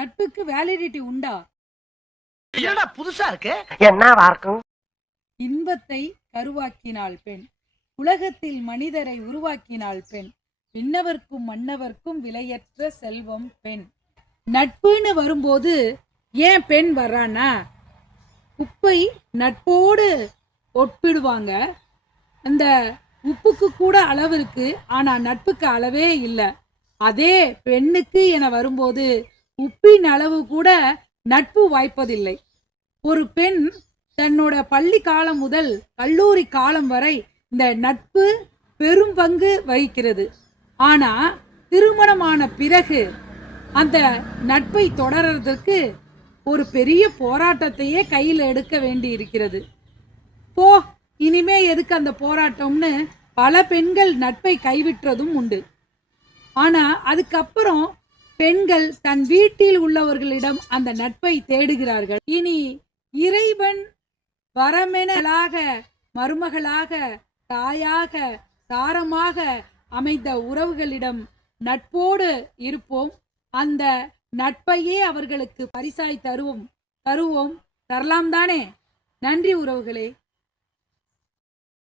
நட்புக்கு வேலிடிட்டி உண்டா? என்னடா புதுசா இருக்கு? என்னவா இருக்கும்? இன்பத்தை கருவாக்கினாள் பெண், உலகத்தில் மனிதரை உருவாக்கினாள் பெண், விண்ணவர்க்கும் மன்னவர்க்கும் விலையற்ற செல்வம் பெண். நட்புன்னு வரும்போது ஏன் பெண் வர்றானா, உப்பை நட்போடு ஒப்பிடுவாங்க. அந்த உப்புக்கு கூட அளவு இருக்கு, ஆனா நட்புக்கு அளவே இல்லை. அதே பெண்ணுக்கு என வரும்போது உப்பின் அளவு கூட நட்பு வாய்ப்பதில்லை. ஒரு பெண் தன்னோட பள்ளி காலம் முதல் கல்லூரி காலம் வரை இந்த நட்பு பெரும் பங்கு வகிக்கிறது. ஆனா திருமணமான பிறகு அந்த நட்பை தொடர்றதுக்கு ஒரு பெரிய போராட்டத்தையே கையில் எடுக்க வேண்டி இருக்கிறது. போ, இனிமே எதுக்கு அந்த போராட்டம்னு பல பெண்கள் நட்பை கைவிட்டதும் உண்டு. ஆனா அதுக்கப்புறம் பெண்கள் தன் வீட்டில் உள்ளவர்களிடம் அந்த நட்பை தேடுகிறார்கள். இனி இறைவன் வரமெனலாக, மருமகளாக, தாயாக, தாரமாக அமைந்த உறவுகளிடம் நட்போடு இருப்போம். அந்த நட்பையே அவர்களுக்கு பரிசாய் தருவோம். தரலாம் தானே? நன்றி உறவுகளே.